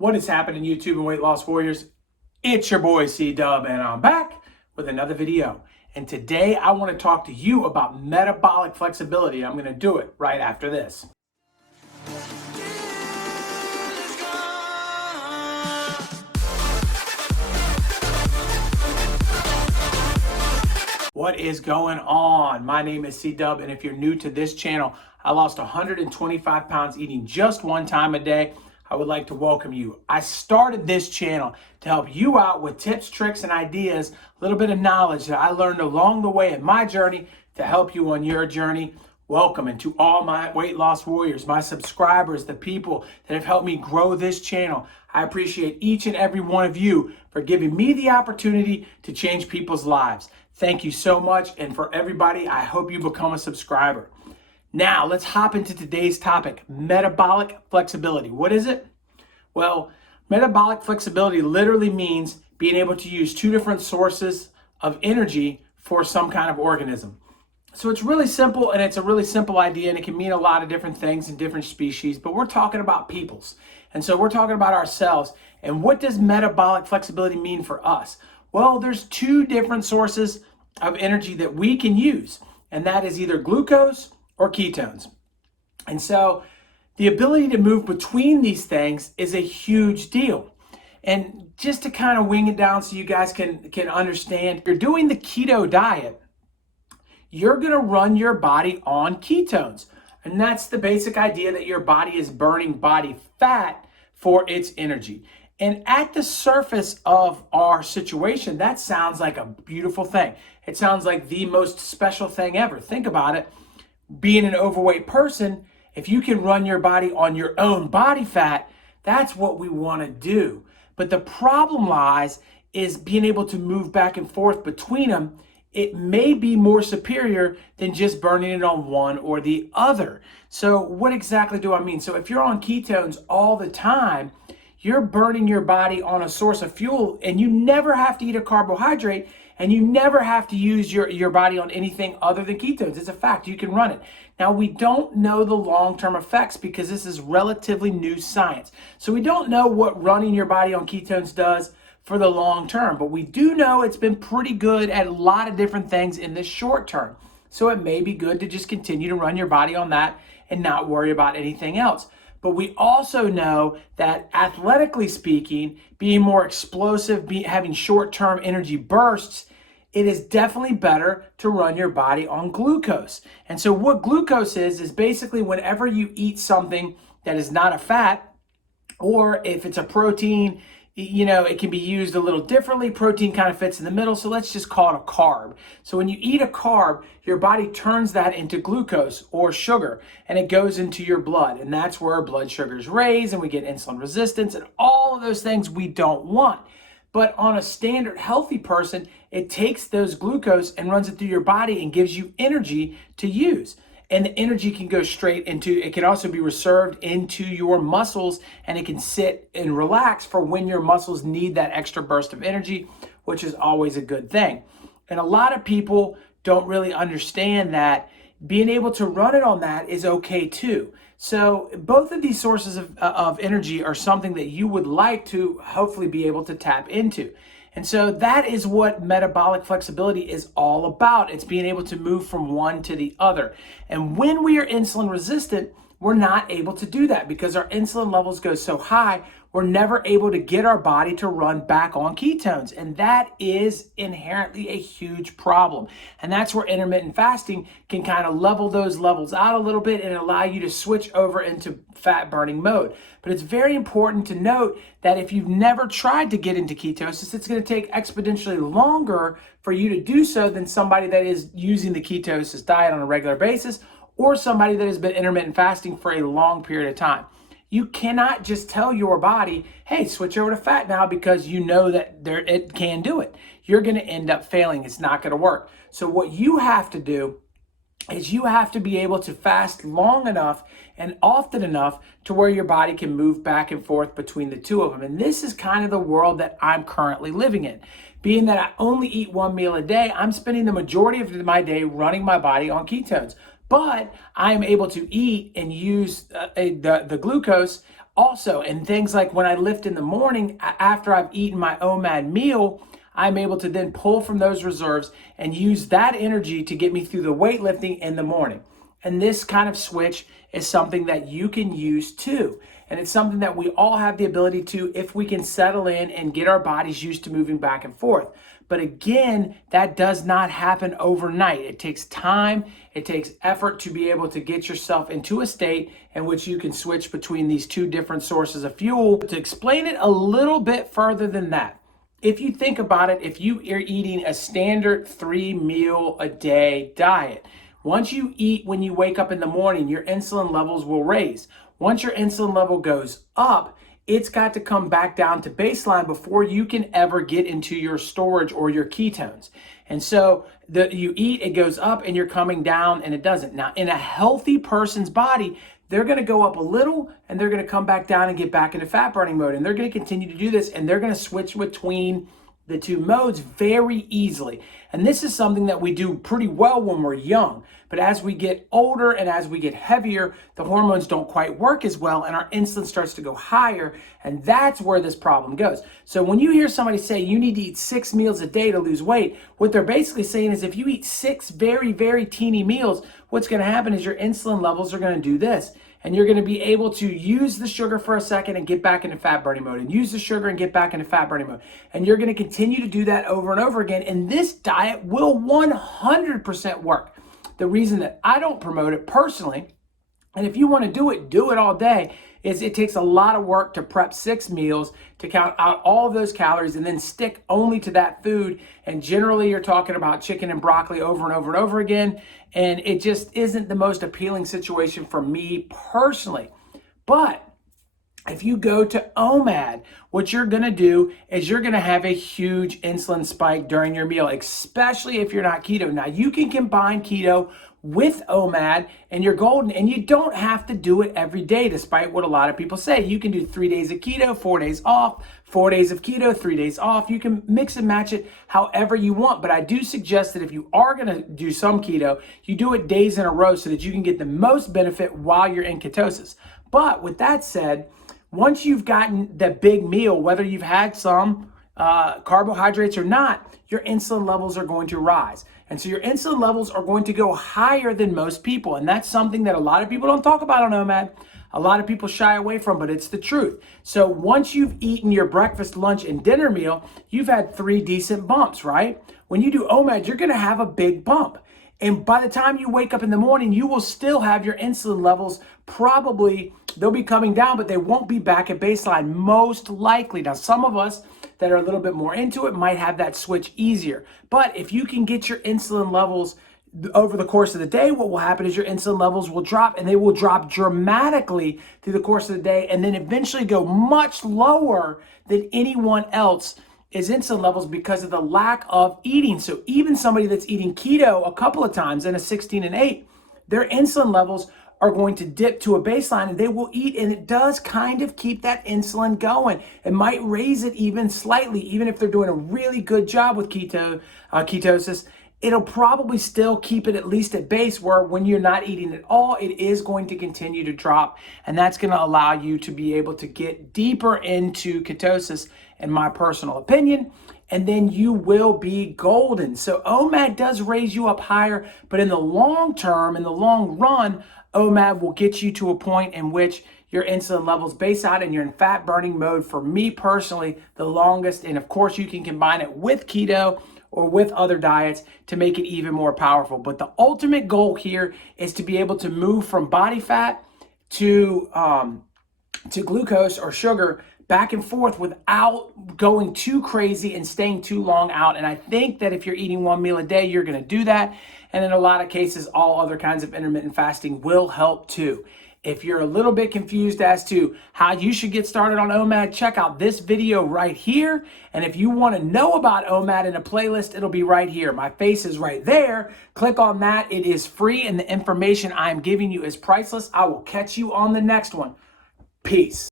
What is happening, YouTube and weight loss warriors? It's your boy C-Dub, and I'm back with another video. And today I want to talk to you about metabolic flexibility. I'm going to do it right after this. What is going on? My name is C-Dub, and if you're new to this channel, I lost 125 pounds eating just one time a day. I would like to welcome you. I started this channel to help you out with tips, tricks, and ideas, a little bit of knowledge that I learned along the way in my journey to help you on your journey. Welcome, and to all my weight loss warriors, my subscribers, the people that have helped me grow this channel. I appreciate each and every one of you for giving me the opportunity to change people's lives. Thank you so much, and for everybody, I hope you become a subscriber. Now, let's hop into today's topic, metabolic flexibility. What is it? Well, metabolic flexibility literally means being able to use two different sources of energy for some kind of organism. So it's really simple, and it's a really simple idea, and it can mean a lot of different things in different species, but we're talking about peoples. And so we're talking about ourselves. And what does metabolic flexibility mean for us? Well, there's two different sources of energy that we can use, and that is either glucose or ketones. And so the ability to move between these things is a huge deal. And just to kind of wing it down so you guys can understand, if you're doing the keto diet, you're going to run your body on ketones. And that's the basic idea, that your body is burning body fat for its energy. And at the surface of our situation, that sounds like a beautiful thing. It sounds like the most special thing ever. Think about it. Being an overweight person, if you can run your body on your own body fat, that's what we want to do. But the problem lies is being able to move back and forth between them. It may be more superior than just burning it on one or the other. So what exactly do I mean? So if you're on ketones all the time, you're burning your body on a source of fuel, and you never have to eat a carbohydrate, and you never have to use your body on anything other than ketones. It's a fact. You can run it. Now, we don't know the long-term effects because this is relatively new science. So we don't know what running your body on ketones does for the long term, but we do know it's been pretty good at a lot of different things in the short term. So it may be good to just continue to run your body on that and not worry about anything else. But we also know that athletically speaking, being more explosive, having short-term energy bursts, it is definitely better to run your body on glucose. And so what glucose is basically whenever you eat something that is not a fat, or if it's a protein, you know, it can be used a little differently. Protein kind of fits in the middle, so let's just call it a carb. So when you eat a carb, your body turns that into glucose or sugar, and it goes into your blood, and that's where blood sugars raise, and we get insulin resistance, and all of those things we don't want. But on a standard healthy person, it takes those glucose and runs it through your body and gives you energy to use. And the energy can go straight into, it can also be reserved into your muscles, and it can sit and relax for when your muscles need that extra burst of energy, which is always a good thing. And a lot of people don't really understand that being able to run it on that is okay too. So both of these sources of energy are something that you would like to hopefully be able to tap into. And so that is what metabolic flexibility is all about. It's being able to move from one to the other. And when we are insulin resistant, we're not able to do that because our insulin levels go so high, we're never able to get our body to run back on ketones. And that is inherently a huge problem. And that's where intermittent fasting can kind of level those levels out a little bit and allow you to switch over into fat burning mode. But it's very important to note that if you've never tried to get into ketosis, it's going to take exponentially longer for you to do so than somebody that is using the ketosis diet on a regular basis, or somebody that has been intermittent fasting for a long period of time. You cannot just tell your body, hey, switch over to fat now because you know that it can do it. You're going to end up failing. It's not going to work. So what you have to do is you have to be able to fast long enough and often enough to where your body can move back and forth between the two of them. And this is kind of the world that I'm currently living in. Being that I only eat one meal a day, I'm spending the majority of my day running my body on ketones. But I'm able to eat and use the glucose Also, and things like when I lift in the morning after I've eaten my OMAD meal, I'm able to then pull from those reserves and use that energy to get me through the weightlifting in the morning. And this kind of switch is something that you can use too. And it's something that we all have the ability to if we can settle in and get our bodies used to moving back and forth. But again, that does not happen overnight. It takes time, it takes effort to be able to get yourself into a state in which you can switch between these two different sources of fuel. To explain it a little bit further than that, if you think about it, if you are eating a standard 3-meal-a-day diet, once you eat when you wake up in the morning, your insulin levels will raise. Once your insulin level goes up, it's got to come back down to baseline before you can ever get into your storage or your ketones. And so you eat, it goes up, and you're coming down, and it doesn't. Now, in a healthy person's body, they're going to go up a little, and they're going to come back down and get back into fat burning mode. And they're going to continue to do this, and they're going to switch between the two modes very easily. And this is something that we do pretty well when we're young. But as we get older and as we get heavier, the hormones don't quite work as well, and our insulin starts to go higher, and that's where this problem goes. So when you hear somebody say you need to eat 6 meals a day to lose weight, what they're basically saying is if you eat 6 very, very teeny meals, what's going to happen is your insulin levels are going to do this. And you're going to be able to use the sugar for a second and get back into fat burning mode, and use the sugar and get back into fat burning mode. And you're going to continue to do that over and over again. And this diet will 100% work. The reason that I don't promote it personally, and if you want to do it all day, is it takes a lot of work to prep 6 meals, to count out all of those calories, and then stick only to that food. And generally you're talking about chicken and broccoli over and over and over again. And it just isn't the most appealing situation for me personally. But if you go to OMAD, what you're going to do is you're going to have a huge insulin spike during your meal, especially if you're not keto. Now, you can combine keto with OMAD and you're golden, and you don't have to do it every day, despite what a lot of people say. You can do 3 days of keto, 4 days off, 4 days of keto, 3 days off. You can mix and match it however you want. But I do suggest that if you are going to do some keto, you do it days in a row so that you can get the most benefit while you're in ketosis. But with that said, once you've gotten the big meal, whether you've had some carbohydrates or not, your insulin levels are going to rise. And so your insulin levels are going to go higher than most people. And that's something that a lot of people don't talk about on OMAD. A lot of people shy away from, but it's the truth. So once you've eaten your breakfast, lunch, and dinner meal, you've had 3 decent bumps, right? When you do OMAD, you're going to have a big bump. And by the time you wake up in the morning, you will still have your insulin levels. Probably they'll be coming down, but they won't be back at baseline, most likely. Now, some of us that are a little bit more into it might have that switch easier. But if you can get your insulin levels over the course of the day, what will happen is your insulin levels will drop, and they will drop dramatically through the course of the day, and then eventually go much lower than anyone else is insulin levels because of the lack of eating. So even somebody that's eating keto a couple of times in a 16 and 8, their insulin levels are going to dip to a baseline, and they will eat, and it does kind of keep that insulin going. It might raise it even slightly, even if they're doing a really good job with ketosis. It'll probably still keep it at least at base, where when you're not eating at all, it is going to continue to drop. And that's going to allow you to be able to get deeper into ketosis, in my personal opinion. And then you will be golden. So OMAD does raise you up higher, but in the long term, in the long run, OMAD will get you to a point in which your insulin levels base out and you're in fat burning mode, for me personally, the longest. And of course, you can combine it with keto or with other diets to make it even more powerful. But the ultimate goal here is to be able to move from body fat to glucose or sugar back and forth without going too crazy and staying too long out. And I think that if you're eating 1 meal a day, you're going to do that. And in a lot of cases, all other kinds of intermittent fasting will help too. If you're a little bit confused as to how you should get started on OMAD, check out this video right here. And if you want to know about OMAD in a playlist, it'll be right here. My face is right there. Click on that. It is free, and the information I'm giving you is priceless. I will catch you on the next one. Peace.